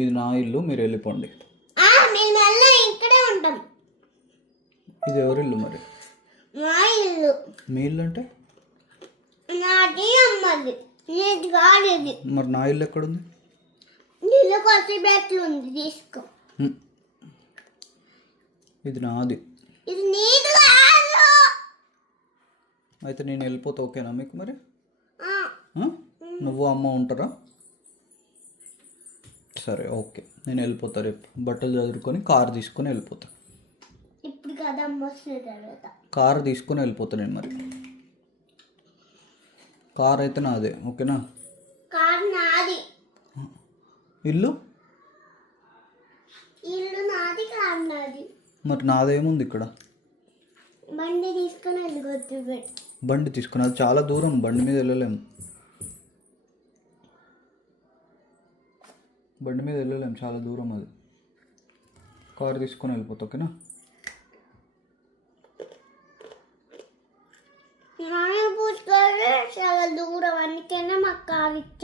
ఇది నా ఇల్లు మీరు వెళ్ళిపోండి. ఇక్కడే ఉంటాం. ఇది ఎవరి ఇల్లు మరి? మా ఇల్లు. మీ ఇల్లు అంటే? నాది అమ్మది. ఇది కాదు ఇది మరి నా ఇల్లు ఎక్కడుంది? నీళ్ళు కొత్త బెట్లు ఉంది తీసుకో. ఇది నాది. ఇది నీది కాదు. అయితే నేను వెళ్ళిపోతా ఓకేనా మీకు మరి? నువ్వు అమ్మ ఉంటారా? సరే ఓకే. నేను వెళ్ళిపోతా రేపు. బట్టలు చదువుకొని కార్ తీసుకొని వెళ్ళిపోతా. ఇప్పుడు కదా కార్ తీసుకొని వెళ్ళిపోతా నేను మరి. కార్ అయితే నాదే ఓకేనా? కాదు నాది. ఇల్లు? ఇల్లు నాది కాదు నాది. మరి నాదేముంది ఇక్కడ? బండి తీసుకొని వెళ్ళిపోతు పెట్టు బండి తీసుకుని అది చాలా దూరం బండి మీద వెళ్ళలేము. బండి మీద వెళ్ళలేం చాలా దూరం అది. కారు తీసుకొని వెళ్ళిపోతా ఓకేనా? చాలా దూరం అందుకనే మాకు కారు ఇచ్చారు.